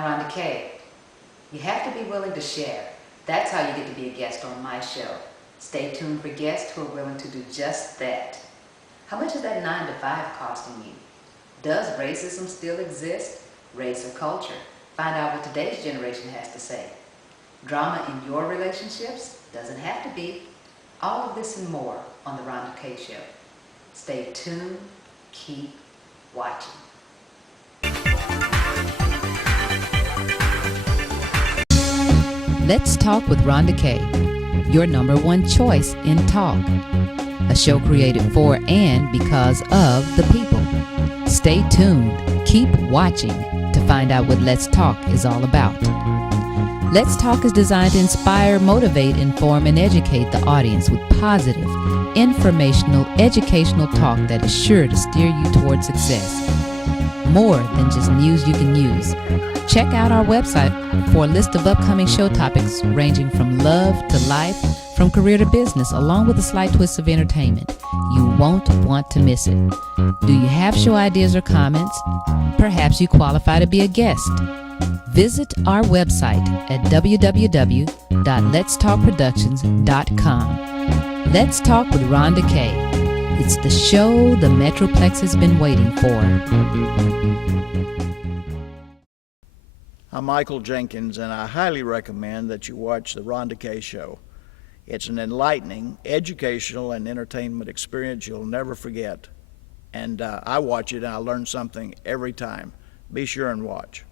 I'm Rhonda Kay. You have to be willing to share. That's how you get to be a guest on my show. Stay tuned for guests who are willing to do just that. How much is that 9 to 5 costing you? Does racism still exist? Race or culture? Find out what today's generation has to say. Drama in your relationships? Doesn't have to be. All of this and more on The Rhonda Kay Show. Stay tuned. Keep watching. Let's Talk with Rhonda Kay, your number one choice in talk. A show created for and because of the people. Stay tuned, keep watching to find out what Let's Talk is all about. Let's Talk is designed to inspire, motivate, inform, and educate the audience with positive, informational, educational talk that is sure to steer you toward success. More than just news you can use. Check out our website for a list of upcoming show topics ranging from love to life, from career to business, along with a slight twist of entertainment. You won't want to miss it. Do you have show ideas or comments? Perhaps you qualify to be a guest. Visit our website at www.letstalkproductions.com. Let's Talk with Rhonda Kay. It's the show the Metroplex has been waiting for. I'm Michael Jenkins, and I highly recommend that you watch The Rhonda Kay Show. It's an enlightening, educational, and entertainment experience you'll never forget. And I watch it, and I learn something every time. Be sure and watch.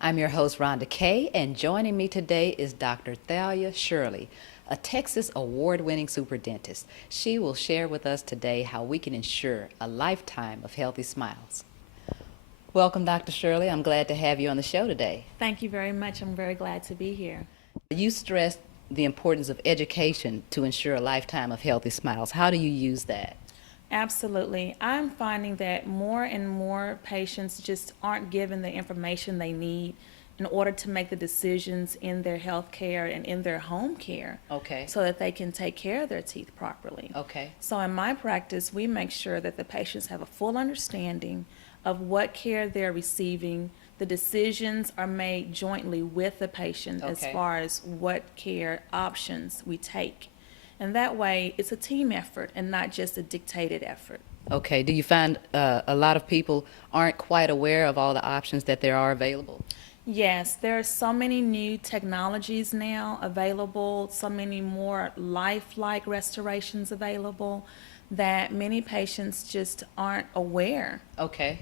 I'm your host, Rhonda Kay, and joining me today is Dr. Thalia Shirley, a Texas award-winning super dentist. She will share with us today how we can ensure a lifetime of healthy smiles. Welcome, Dr. Shirley. I'm glad to have you on the show today. Thank you very much. I'm very glad to be here. You stressed the importance of education to ensure a lifetime of healthy smiles. How do you use that? Absolutely. I'm finding that more and more patients just aren't given the information they need in order to make the decisions in their health care and in their home care. Okay. So that they can take care of their teeth properly. Okay. So in my practice, we make sure that the patients have a full understanding of what care they're receiving. The decisions are made jointly with the patient as far as what care options we take. And that way, it's a team effort and not just a dictated effort. Okay. Do you find a lot of people aren't quite aware of all the options that there are available? Yes, there are so many new technologies now available, so many more lifelike restorations available that many patients just aren't aware. Okay.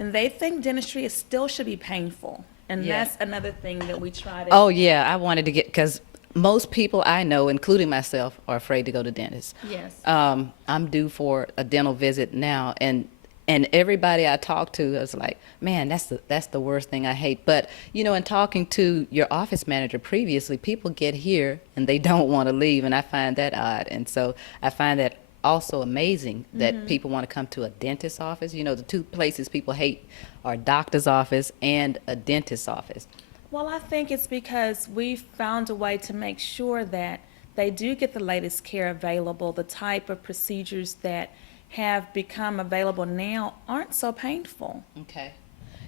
And they think dentistry still should be painful. And Yeah. that's another thing that we try to... Oh, yeah. I wanted to get, because most people I know, including myself, are afraid to go to dentists. Yes. I'm due for a dental visit now, and everybody I talk to is like, man, that's the worst thing I hate. But, you know, in talking to your office manager previously, people get here and they don't want to leave, and I find that odd. And so I find that also amazing that people want to come to a dentist's office. You know, the two places people hate are a doctor's office and a dentist's office. Well, I think it's because we've found a way to make sure that they do get the latest care available. The type of procedures that have become available now aren't so painful. Okay.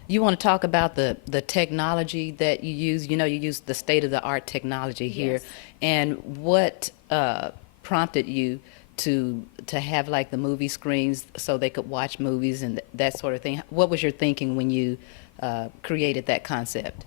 You want to talk about the technology that you use. You know, you use the state-of-the-art technology here. Yes. And what prompted you to have like the movie screens so they could watch movies and that sort of thing? What was your thinking when you created that concept?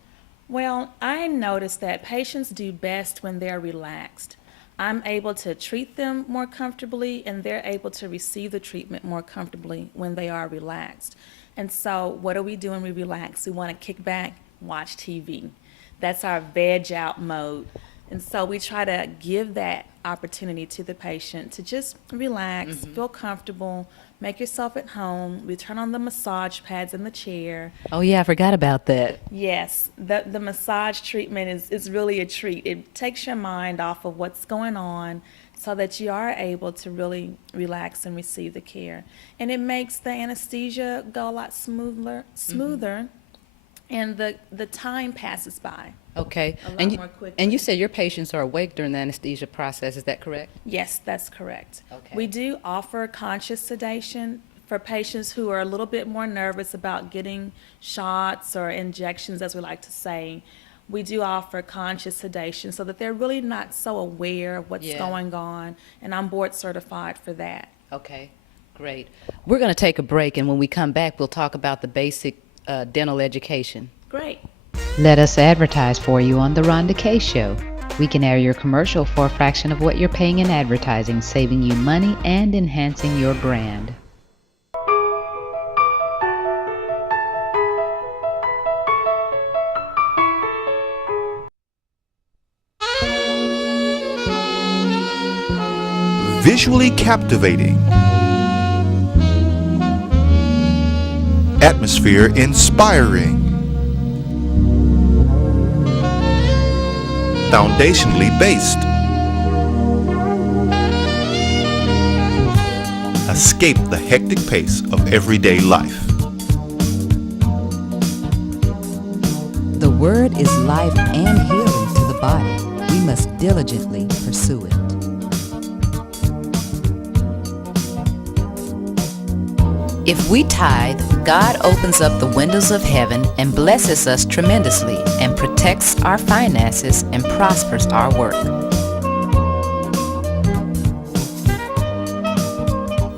Well, I noticed that patients do best when they're relaxed. I'm able to treat them more comfortably, and they're able to receive the treatment more comfortably when they are relaxed. And so what do we do when we relax? We want to kick back, watch TV. That's our veg out mode. And so we try to give that opportunity to the patient to just relax, feel comfortable, make yourself at home. We turn on the massage pads in the chair. Oh, yeah, I forgot about that. Yes, the massage treatment is really a treat. It takes your mind off of what's going on so that you are able to really relax and receive the care. And it makes the anesthesia go a lot smoother, and the time passes by. Okay. A lot And more quickly. and you said your patients are awake during the anesthesia process. Is that correct? Yes, that's correct. Okay. We do offer conscious sedation for patients who are a little bit more nervous about getting shots or injections, as we like to say, we do offer conscious sedation so that they're really not so aware of what's going on, and I'm board certified for that. Okay, great. We're going to take a break, and when we come back, we'll talk about the basic dental education. Great. Let us advertise for you on The Rhonda K Show. We can air your commercial for a fraction of what you're paying in advertising, saving you money and enhancing your brand. Visually captivating, atmosphere inspiring, foundationally based. Escape the hectic pace of everyday life. The word is life and healing to the body. We must diligently pursue it. If we tithe, God opens up the windows of heaven and blesses us tremendously and protects our finances and prospers our work.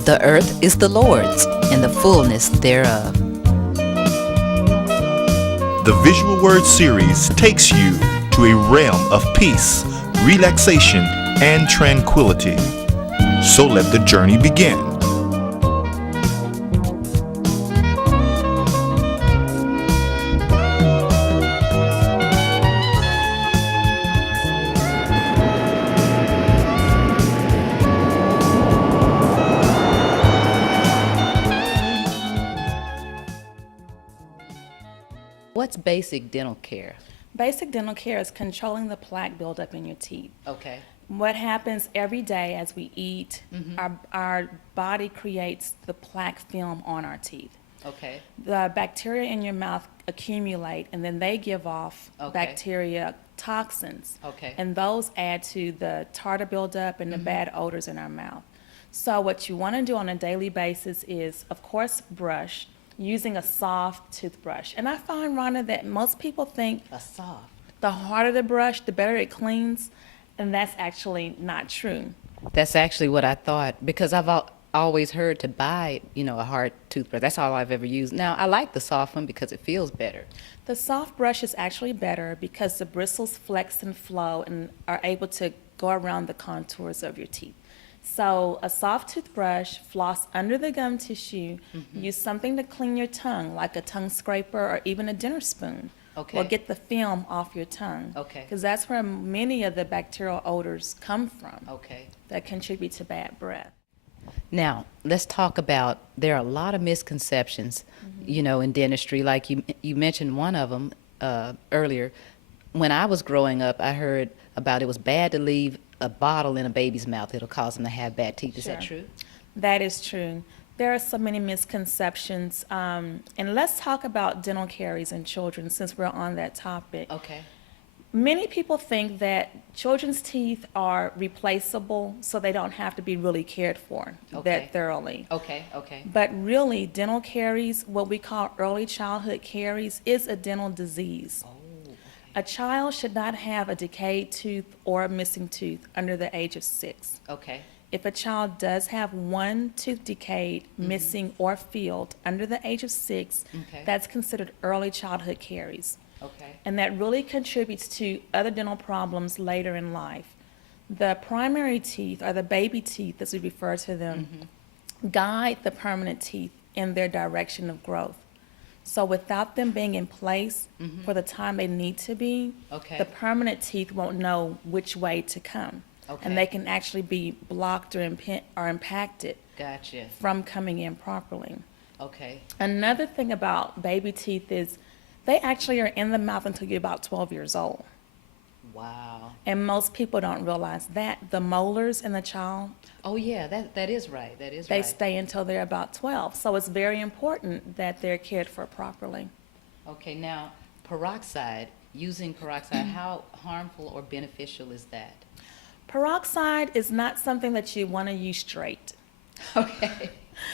The earth is the Lord's and the fullness thereof. The Visual Word series takes you to a realm of peace, relaxation, and tranquility. So let the journey begin. What's basic dental care? Basic dental care is controlling the plaque buildup in your teeth. Okay. What happens every day as we eat, Mm-hmm. our body creates the plaque film on our teeth. Okay. The bacteria in your mouth accumulate, and then they give off bacteria toxins. Okay. And those add to the tartar buildup and the bad odors in our mouth. So what you want to do on a daily basis is, of course, brush using a soft toothbrush. And I find, Rhonda, that most people think A soft. the harder the brush, the better it cleans, and that's actually not true. That's actually what I thought, because I've always heard to buy, a hard toothbrush. That's all I've ever used. Now, I like the soft one because it feels better. The soft brush is actually better because the bristles flex and flow and are able to go around the contours of your teeth. So a soft toothbrush, floss under the gum tissue, use something to clean your tongue, like a tongue scraper or even a dinner spoon. Okay. Will get the film off your tongue. Okay. Because that's where many of the bacterial odors come from Okay. that contribute to bad breath. Now, let's talk about, there are a lot of misconceptions, in dentistry. Like you mentioned one of them earlier. When I was growing up, I heard about it was bad to leave a bottle in a baby's mouth. It'll cause them to have bad teeth. Is that Sure. true? That is true. There are so many misconceptions. And let's talk about dental caries in children since we're on that topic. Okay. Many people think that children's teeth are replaceable, so they don't have to be really cared for that thoroughly. Okay. Okay. But really, dental caries, what we call early childhood caries, is a dental disease. A child should not have a decayed tooth or a missing tooth under the age of 6. Okay. If a child does have one tooth decayed, missing, or filled under the age of 6, that's considered early childhood caries. Okay. And that really contributes to other dental problems later in life. The primary teeth, or the baby teeth as we refer to them, guide the permanent teeth in their direction of growth. So without them being in place for the time they need to be, the permanent teeth won't know which way to come. And they can actually be blocked or impacted Gotcha. from coming in properly. Okay. Another thing about baby teeth is they actually are in the mouth until you're about 12 years old. Wow. And most people don't realize that. The molars in the child, Oh, yeah, that is right. That is they right. stay until they're about 12. So it's very important that they're cared for properly. Okay, now, peroxide, using peroxide, how harmful or beneficial is that? Peroxide is not something that you want to use straight. Okay.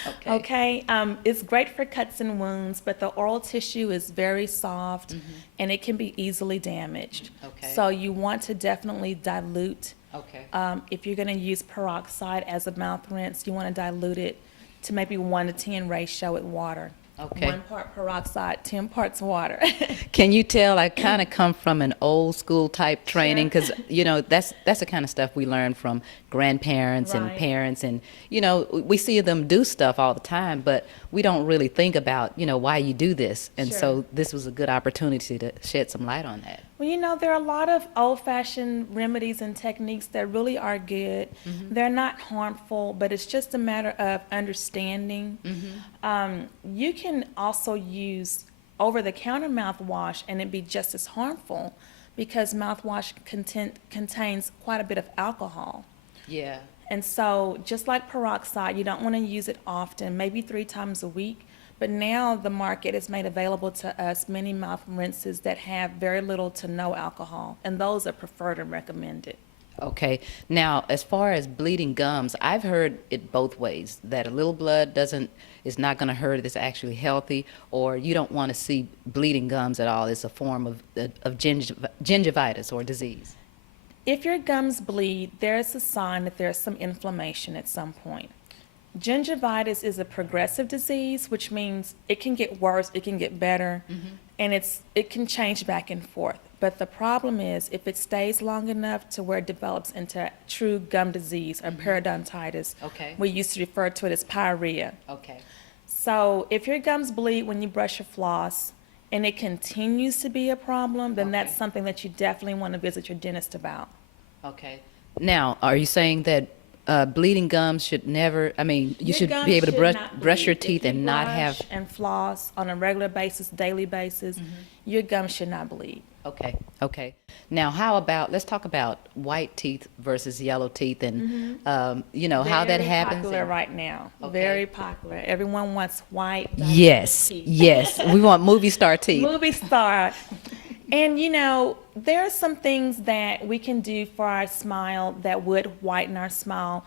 Okay. Okay, it's great for cuts and wounds, but the oral tissue is very soft and it can be easily damaged. Okay. So you want to definitely dilute. Okay. If you're going to use peroxide as a mouth rinse, you want to dilute it to maybe 1-to-10 ratio with water. Okay. 1 part peroxide, 10 parts water. Can you tell I kind of come from an old school type training? Because, you know, that's the kind of stuff we learn from grandparents and Right. parents. And, you know, we see them do stuff all the time, but we don't really think about, you know, why you do this. And Sure. so this was a good opportunity to shed some light on that. Well, you know, there are a lot of old-fashioned remedies and techniques that really are good. They're not harmful, but it's just a matter of understanding. You can also use over-the-counter mouthwash and it be just as harmful because mouthwash contains quite a bit of alcohol. Yeah. And so just like peroxide, you don't want to use it often, maybe 3 times a week. But now the market has made available to us many mouth rinses that have very little to no alcohol, and those are preferred and recommended. Okay. Now, as far as bleeding gums, I've heard it both ways, that a little blood is not going to hurt, it's actually healthy, or you don't want to see bleeding gums at all. It's a form of gingivitis or disease. If your gums bleed, there's a sign that there's some inflammation at some point. Gingivitis is a progressive disease, which means it can get worse, it can get better, and it can change back and forth. But the problem is if it stays long enough to where it develops into true gum disease or periodontitis, Okay. we used to refer to it as pyorrhea. Okay. So if your gums bleed when you brush your floss and it continues to be a problem, then that's Okay. something that you definitely want to visit your dentist about. Okay. Now, are you saying that bleeding gums should never, I mean, you Your should gums be able to should not brush your bleed. teeth If you and not have, brush and floss on a regular basis, daily basis, your gums should not bleed. okay, okay. Now, how about, let's talk about white teeth versus yellow teeth and, you know, how that Very happens. popular right now. Okay. Very popular. Everyone wants white. Yes, teeth. yes. We want movie star teeth. Movie star. And you know, there are some things that we can do for our smile that would whiten our smile.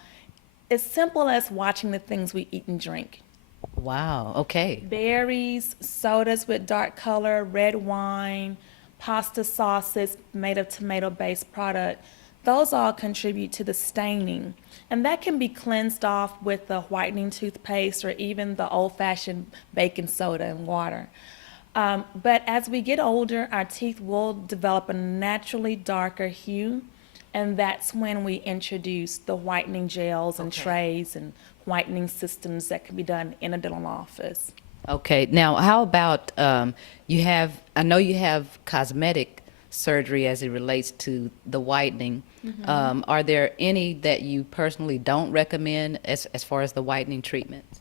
As simple as watching the things we eat and drink. Wow, okay. Berries, sodas with dark color, red wine, pasta sauces made of tomato-based product. Those all contribute to the staining. And that can be cleansed off with the whitening toothpaste or even the old-fashioned baking soda and water. But as we get older, our teeth will develop a naturally darker hue, and that's when we introduce the whitening gels and Okay. trays and whitening systems that can be done in a dental office. Okay, now how about you have, I know you have cosmetic surgery as it relates to the whitening. Are there any that you personally don't recommend as far as the whitening treatments?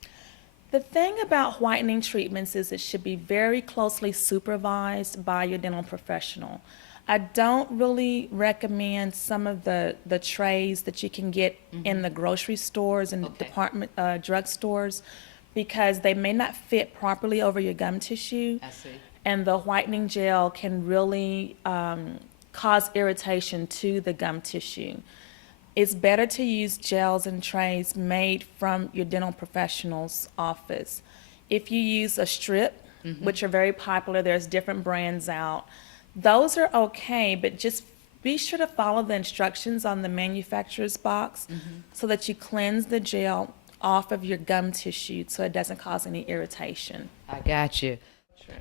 The thing about whitening treatments is it should be very closely supervised by your dental professional. I don't really recommend some of the trays that you can get in the grocery stores and Okay. department drug stores because they may not fit properly over your gum tissue. I see. And the whitening gel can really cause irritation to the gum tissue. It's better to use gels and trays made from your dental professional's office. If you use a strip, which are very popular, there's different brands out, those are okay, but just be sure to follow the instructions on the manufacturer's box so that you cleanse the gel off of your gum tissue so it doesn't cause any irritation. I got you.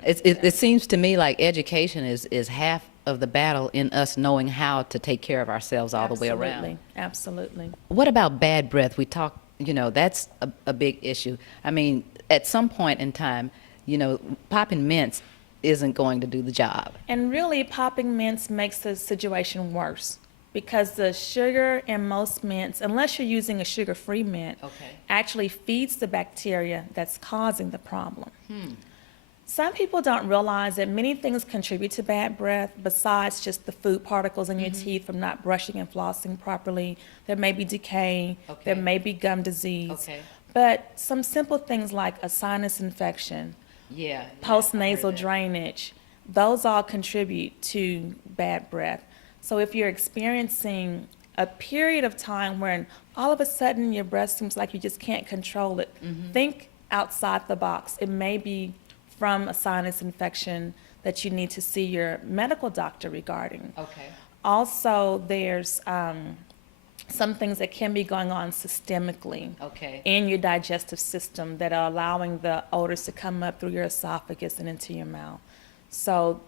It seems to me like education is half of the battle in us knowing how to take care of ourselves all the way around. Absolutely. What about bad breath? We talk, you know, that's a big issue. I mean, at some point in time, you know, popping mints isn't going to do the job. And really, popping mints makes the situation worse because the sugar in most mints, unless you're using a sugar-free mint, Okay. actually feeds the bacteria that's causing the problem. Some people don't realize that many things contribute to bad breath besides just the food particles in your teeth from not brushing and flossing properly. There may be decay, there Okay. may be gum disease. Okay. But some simple things like a sinus infection, Yeah. post-nasal drainage, those all contribute to bad breath. So if you're experiencing a period of time when all of a sudden your breath seems like you just can't control it, think outside the box. It may be from a sinus infection that you need to see your medical doctor regarding. Okay. Also, there's some things that can be going on systemically Okay. in your digestive system that are allowing the odors to come up through your esophagus and into your mouth. So,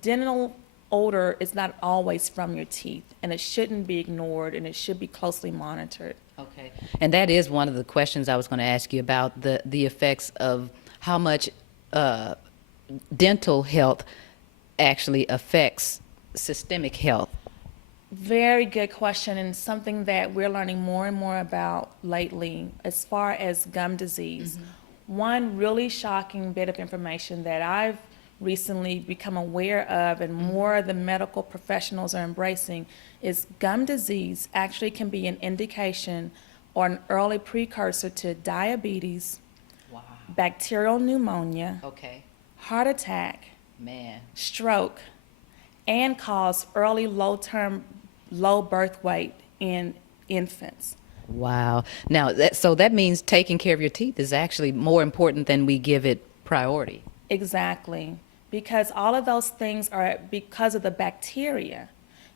dental odor is not always from your teeth, and it shouldn't be ignored, and it should be closely monitored. Okay. And that is one of the questions I was going to ask you about, the effects of how much dental health actually affects systemic health. Very good question, and something that we're learning more and more about lately as far as gum disease. One really shocking bit of information that I've recently become aware of and more of the medical professionals are embracing is gum disease actually can be an indication or an early precursor to diabetes, Wow. bacterial pneumonia, Okay. heart attack, Man. stroke, and cause early low birth weight in infants. Wow. Now, so that means taking care of your teeth is actually more important than we give it priority. Exactly, because all of those things are because of the bacteria.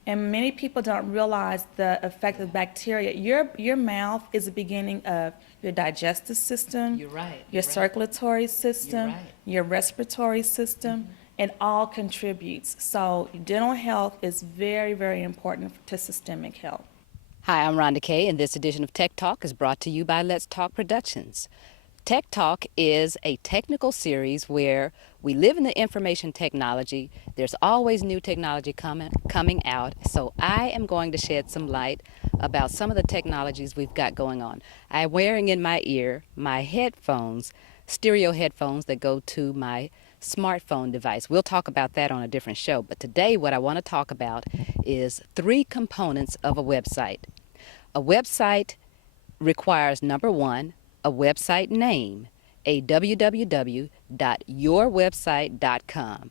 And many people don't realize the effect of bacteria. Your mouth is the beginning of your digestive system, You're right. your circulatory system, You're right. your respiratory system, and all contributes. So dental health is very, very important to systemic health. Hi, I'm Rhonda Kay, and this edition of Tech Talk is brought to you by Let's Talk Productions. Tech Talk is a technical series where we live in the information technology. There's always new technology coming out, so I am going to shed some light about some of the technologies we've got going on. I'm wearing in my ear my headphones, stereo headphones that go to my smartphone device. We'll talk about that on a different show, but today what I want to talk about is 3 components of a website. A website requires, number 1, a website name, a www.yourwebsite.com.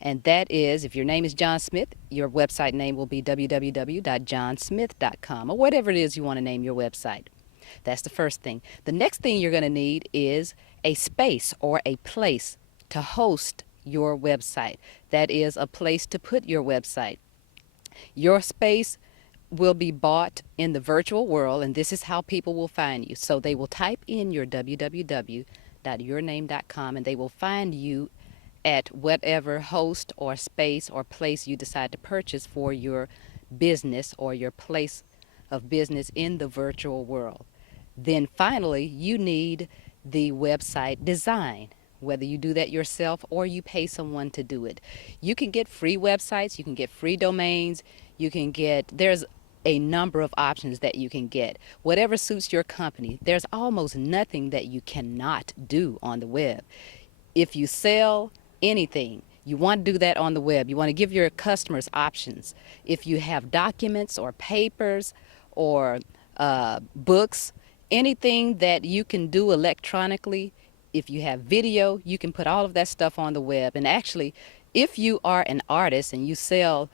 And that is, if your name is John Smith, your website name will be www.johnsmith.com, or whatever it is you want to name your website. That's the first thing. The next thing you're going to need is a space or a place to host your website. That is a place to put your website. Your space will be bought in the virtual world, and this is how people will find you. So they will type in your www.yourname.com, and they will find you at whatever host or space or place you decide to purchase for your business or your place of business in the virtual world. Then finally, you need the website design, whether you do that yourself or you pay someone to do it. You can get free websites, you can get free domains, there's a number of options that you can get. Whatever suits your company, there's almost nothing that you cannot do on the web. If you sell anything, you want to do that on the web. You want to give your customers options. If you have documents or papers or books, anything that you can do electronically, if you have video, you can put all of that stuff on the web. And actually, if you are an artist and you sell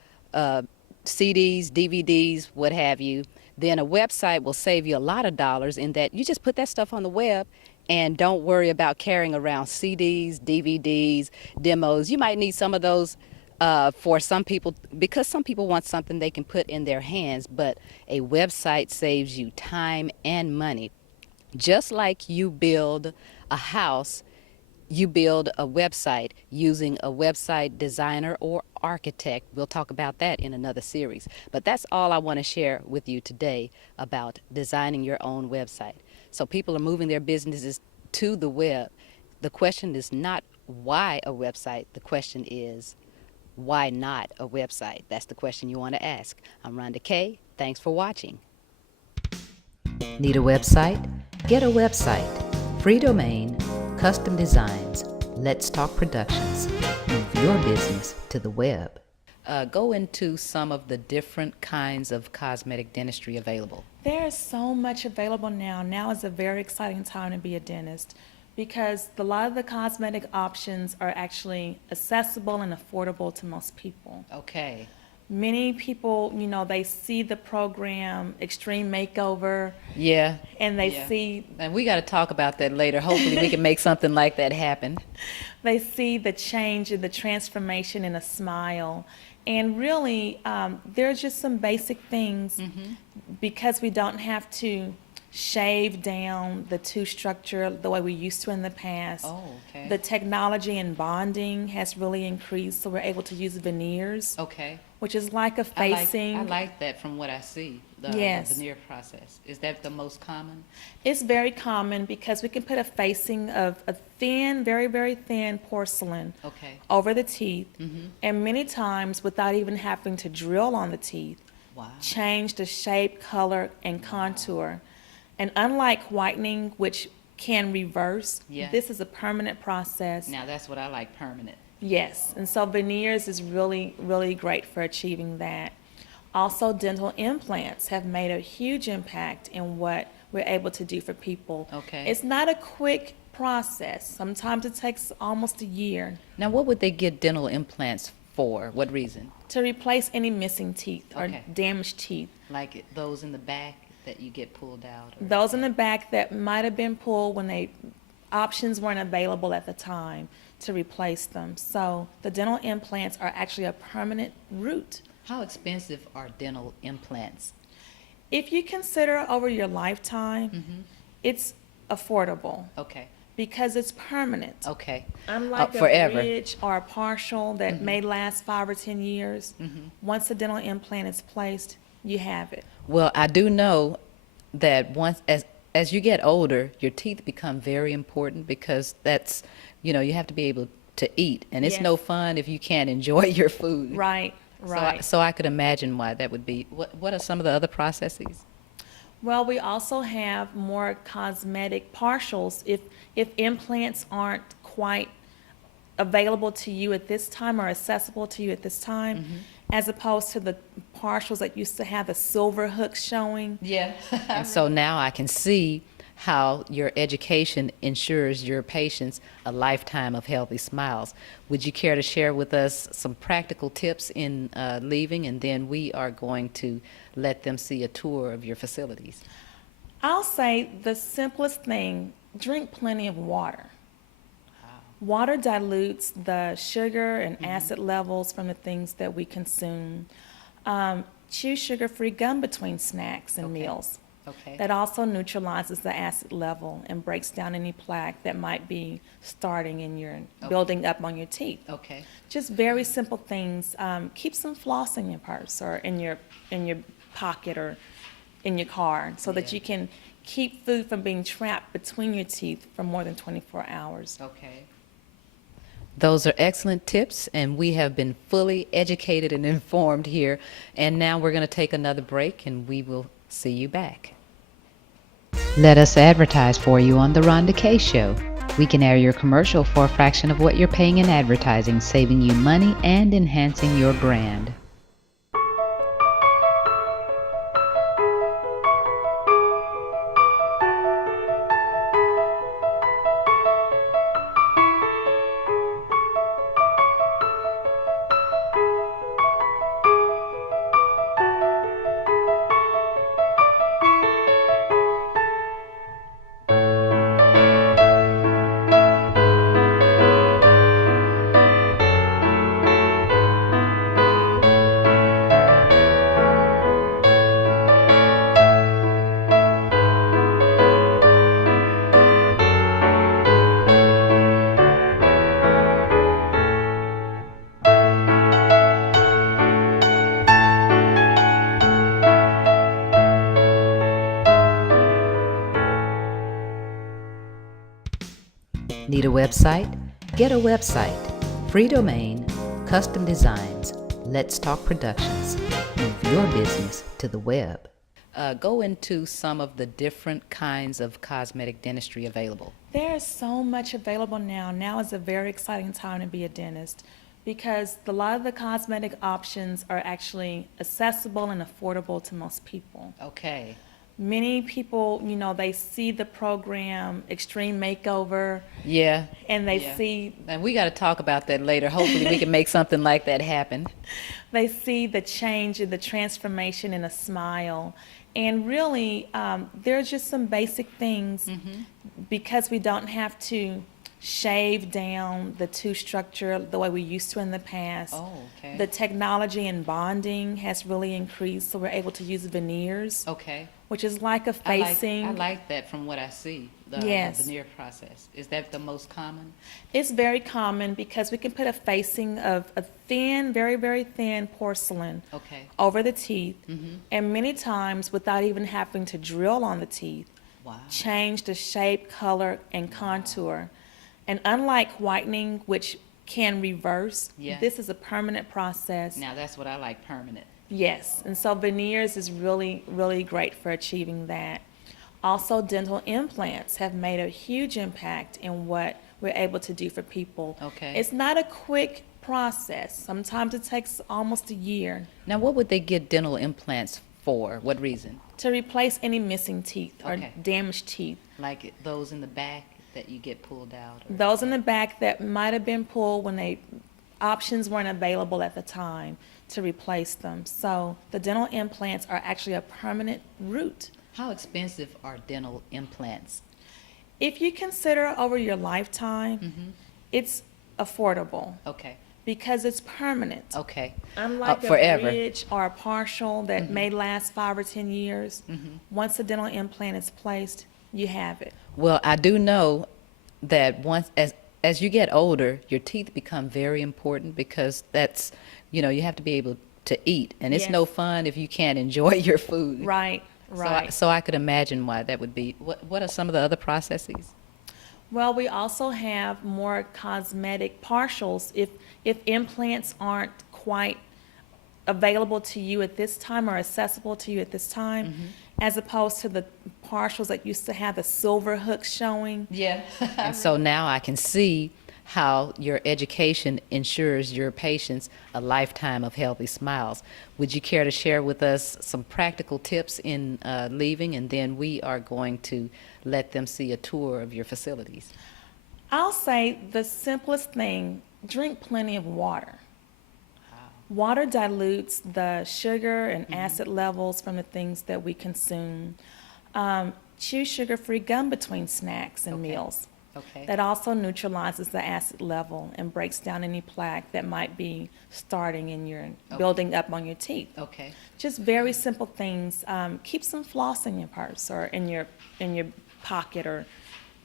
CDs, DVDs, what have you, then a website will save you a lot of dollars in that you just put that stuff on the web and don't worry about carrying around CDs, DVDs, demos. You might need some of those for some people, because some people want something they can put in their hands, but a website saves you time and money. Just like you build a house, you build a website using a website designer or architect. We'll talk about that in another series. But that's all I want to share with you today about designing your own website. So people are moving their businesses to the web. The question is not why a website. The question is why not a website? That's the question you want to ask. I'm Rhonda Kay. Thanks for watching. Need a website? Get a website. Free domain, custom designs. Let's Talk Productions. Move your business to the web. Go into some of the different kinds of cosmetic dentistry available. There is so much available now. Now is a very exciting time to be a dentist because a lot of the cosmetic options are actually accessible and affordable to most people. Okay. Many people, they see the program Extreme Makeover, Yeah. and they Yeah. see And we got to talk about that later. Hopefully we can make something like that happen. they see the change and the transformation in a smile. And really, there's just some basic things because we don't have to shave down the tooth structure the way we used to in the past. Oh, okay. The technology and bonding has really increased, so we're able to use veneers, Okay. which is like a facing. I like that from what I see, the Yes. veneer process. Is that the most common? It's very common because we can put a facing of a thin, very, very thin porcelain Okay. over the teeth, and many times without even having to drill on the teeth, Wow. change the shape, color, and contour. And unlike whitening, which can reverse, Yeah. this is a permanent process. Now that's what I like, permanent. Yes, and so veneers is really, really great for achieving that. Also, dental implants have made a huge impact in what we're able to do for people. Okay. It's not a quick process. Sometimes it takes almost a year Now what would they get dental implants for? What reason? to replace any missing teeth or Okay. damaged teeth. Like those in the back that you get pulled out? Or Those in the back that might have been pulled when options weren't available at the time to replace them. So the dental implants are actually a permanent root. How expensive are dental implants? If you consider over your lifetime, it's affordable Okay. because it's permanent. Okay. Unlike a forever. bridge or a partial that may last 5 or 10 years, once a dental implant is placed, you have it. Well, I do know that once as you get older, your teeth become very important because that's, you have to be able to eat, and it's Yes. no fun if you can't enjoy your food. Right, right. So I could imagine why that would be. What are some of the other processes? Well, we also have more cosmetic partials if implants aren't quite available to you at this time or accessible to you at this time, as opposed to the partials that used to have the silver hooks showing. Yeah. And so now I can see how your education ensures your patients a lifetime of healthy smiles. Would you care to share with us some practical tips in leaving, and then we are going to let them see a tour of your facilities? I'll say the simplest thing, drink plenty of water. Water dilutes the sugar and acid levels from the things that we consume. Chew sugar-free gum between snacks and Okay. meals. Okay. That also neutralizes the acid level and breaks down any plaque that might be starting in your, building up on your teeth. Okay. Just very simple things. Keep some floss in your purse or in your pocket or in your car so that Yeah. you can keep food from being trapped between your teeth for more than 24 hours. Okay. Those are excellent tips, and we have been fully educated and informed here. And now we're going to take another break, and we will see you back. Let us advertise for you on The Rhonda K Show. We can air your commercial for a fraction of what you're paying in advertising, saving you money and enhancing your brand. Need a website? Get a website. Free domain, custom designs. Let's Talk Productions. Move your business to the web. Go into some of the different kinds of cosmetic dentistry available. There is so much available now. Now is a very exciting time to be a dentist because a lot of the cosmetic options are actually accessible and affordable to most people. Okay. Many people, they see the program Extreme Makeover, Yeah. and they Yeah. see And we got to talk about that later. Hopefully we can make something like that happen. they see the change and the transformation in a smile. And really, there's just some basic things because we don't have to shave down the tooth structure the way we used to in the past. Oh, okay. The technology and bonding has really increased, so we're able to use veneers, Okay. which is like a facing. I like that from what I see, the Yes. veneer process. Is that the most common? It's very common because we can put a facing of a thin, very, very thin porcelain Okay. over the teeth, and many times without even having to drill on the teeth, Wow. change the shape, color, and contour. And unlike whitening, which can reverse, Yeah. this is a permanent process. Now that's what I like, permanent. Yes, and so veneers is really, really great for achieving that. Also, dental implants have made a huge impact in what we're able to do for people. Okay. It's not a quick process. Sometimes it takes almost a year Now what would they get dental implants for? What reason? to replace any missing teeth or Okay. damaged teeth. Like those in the back that you get pulled out? Or Those in the back that might have been pulled when options weren't available at the time to replace them. So the dental implants are actually a permanent root. How expensive are dental implants? If you consider over your lifetime, it's affordable Okay. because it's permanent. Okay. Unlike a forever. bridge or a partial that may last 5 or 10 years, once a dental implant is placed, you have it. Well, I do know that once as you get older, your teeth become very important because that's, you have to be able to eat, and it's Yes. no fun if you can't enjoy your food. Right, right. So I could imagine why that would be. What are some of the other processes? Well, we also have more cosmetic partials if implants aren't quite available to you at this time or accessible to you at this time, as opposed to the partials that used to have the silver hooks showing. Yeah. And so now I can see how your education ensures your patients a lifetime of healthy smiles. Would you care to share with us some practical tips in leaving, and then we are going to let them see a tour of your facilities? I'll say the simplest thing, drink plenty of water. Water dilutes the sugar and acid levels from the things that we consume. Chew sugar-free gum between snacks and Okay. meals. Okay. That also neutralizes the acid level and breaks down any plaque that might be starting in your, building up on your teeth. Okay. Just very simple things. Keep some floss in your purse or in your pocket or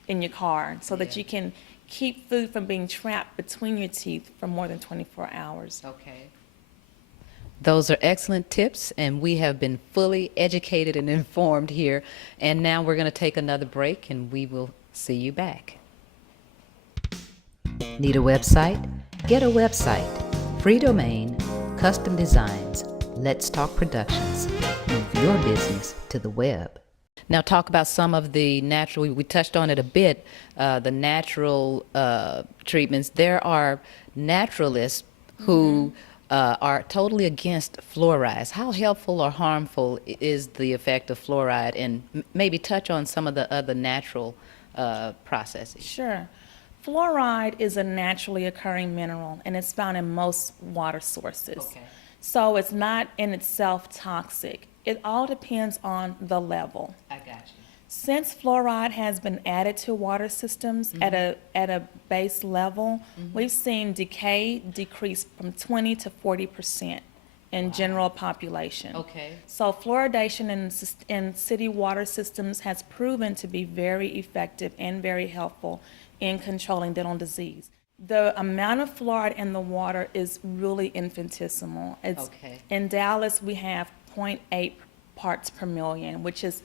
in your car so that Yeah. you can keep food from being trapped between your teeth for more than 24 hours. Okay. Those are excellent tips, and we have been fully educated and informed here. And now we're going to take another break, and we will see you back. Need a website? Get a website. Free domain, custom designs. Let's Talk Productions. Move your business to the web. Now talk about some of the natural, we touched on it a bit, the natural treatments. There are naturalists who are totally against fluorides. How helpful or harmful is the effect of fluoride? And maybe touch on some of the other natural processes. Sure. Fluoride is a naturally occurring mineral, and it's found in most water sources. Okay. So it's not in itself toxic. It all depends on the level. I got you. Since fluoride has been added to water systems at a base level, we've seen decay decrease from 20 to 40% in general population. Okay. So fluoridation in city water systems has proven to be very effective and very helpful in controlling dental disease. The amount of fluoride in the water is really infinitesimal. Okay. In Dallas, we have 0.8 parts per million, which is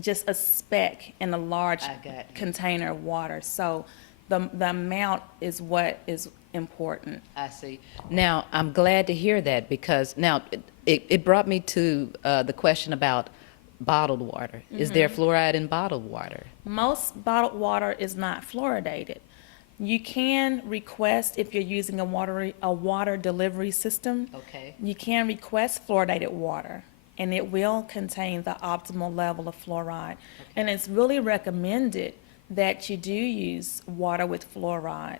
just a speck in a large I got you. container of water. So the amount is what is important. I see. Now, I'm glad to hear that because now it brought me to the question about bottled water. Is there fluoride in bottled water? Most bottled water is not fluoridated. You can request, if you're using a water delivery system, Okay. you can request fluoridated water. and it will contain the optimal level of fluoride. And it's really recommended that you do use water with fluoride.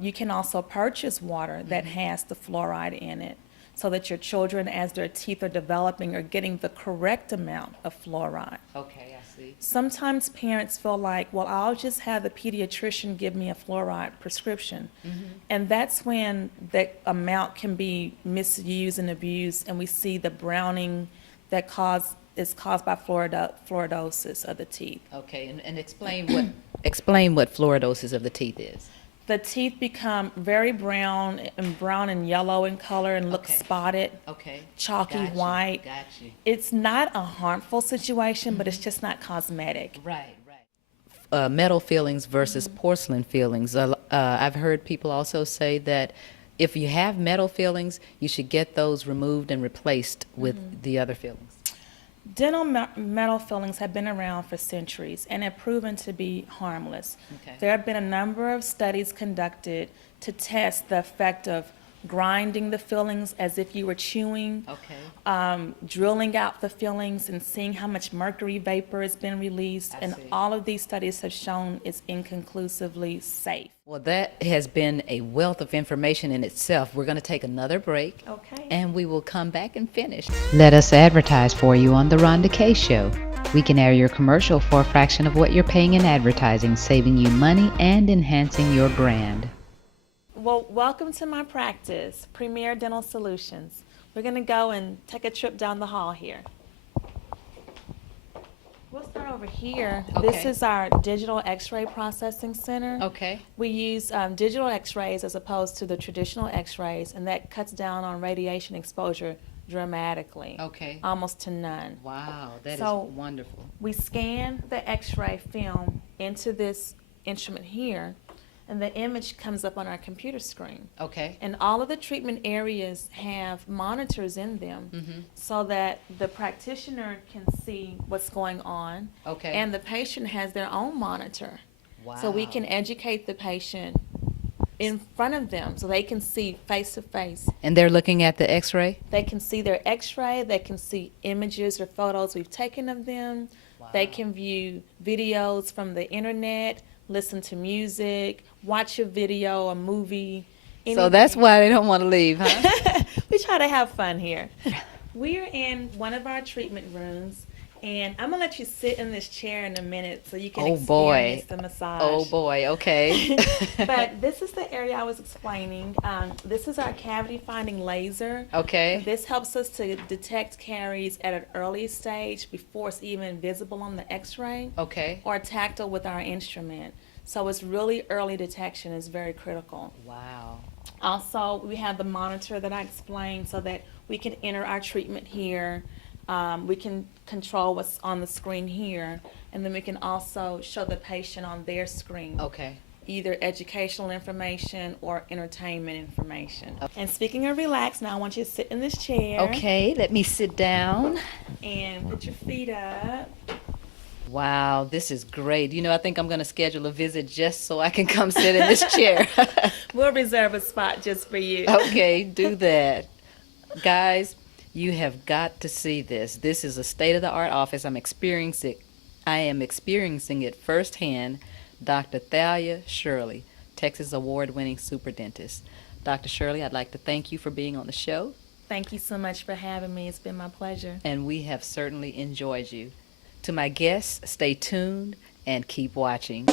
You can also purchase water that has the fluoride in it, so that your children, as their teeth are developing, are getting the correct amount of fluoride. Okay, I see. Sometimes parents feel like, well, I'll just have the pediatrician give me a fluoride prescription. And that's when the amount can be misused and abused, and we see the browning that is caused by fluoridosis of the teeth. Okay, and explain what fluoridosis of the teeth is. The teeth become very brown and yellow in color and look Okay. spotted, Okay. chalky Gotcha, white. Gotcha. It's not a harmful situation, but it's just not cosmetic. Right, right. Metal fillings versus porcelain fillings. I've heard people also say that if you have metal fillings, you should get those removed and replaced with the other fillings. Dental metal fillings have been around for centuries and have proven to be harmless. Okay. There have been a number of studies conducted to test the effect of grinding the fillings as if you were chewing, Okay. drilling out the fillings and seeing how much mercury vapor has been released. I And see. all of these studies have shown it's inconclusively safe. Well, that has been a wealth of information in itself. We're going to take another break. Okay. And we will come back and finish. Let us advertise for you on The Rhonda K Show. We can air your commercial for a fraction of what you're paying in advertising, saving you money and enhancing your brand. Well, welcome to my practice, Premier Dental Solutions. We're going to go and take a trip down the hall here. We'll start over here. This Okay. is our digital x-ray processing center. Okay. We use digital x-rays as opposed to the traditional x-rays, and that cuts down on radiation exposure dramatically, Okay. almost to none. Wow, that is So- wonderful. We scan the x-ray film into this instrument here, and the image comes up on our computer screen. Okay. And all of the treatment areas have monitors in them so that the practitioner can see what's going on. Okay. And the patient has their own monitor. So we can educate the patient in front of them so they can see face to face. And they're looking at the x-ray? They can see their x-ray, they can see images or photos we've taken of them. They can view videos from the internet, listen to music, watch a video, a movie. So that's why they don't want to leave, huh? We try to have fun here. We're in one of our treatment rooms, and I'm gonna let you sit in this chair in a minute so you can Oh, boy. experience the massage. Oh boy, okay. But this is the area I was explaining. This is our cavity finding laser. Okay. This helps us to detect caries at an early stage before it's even visible on the x-ray Okay. or tactile with our instrument. So it's really early detection is very critical. Wow. Also, we have the monitor that I explained so that we can enter our treatment here. We can control what's on the screen here, and then we can also show the patient on their screen Okay. either educational information or entertainment information. And speaking of relax, now I want you to sit in this chair Okay, let me sit down. and put your feet up. Wow, this is great. You know, I think I'm going to schedule a visit just so I can come sit in this chair. We'll reserve a spot just for you. Okay, do that. Guys, you have got to see this. This is a state-of-the-art office. I am experiencing it firsthand. Dr. Thalia Shirley, Texas award-winning super dentist. Dr. Shirley, I'd like to thank you for being on the show, Thank you so much for having me. It's been my pleasure. and we have certainly enjoyed you. To my guests, stay tuned and keep watching.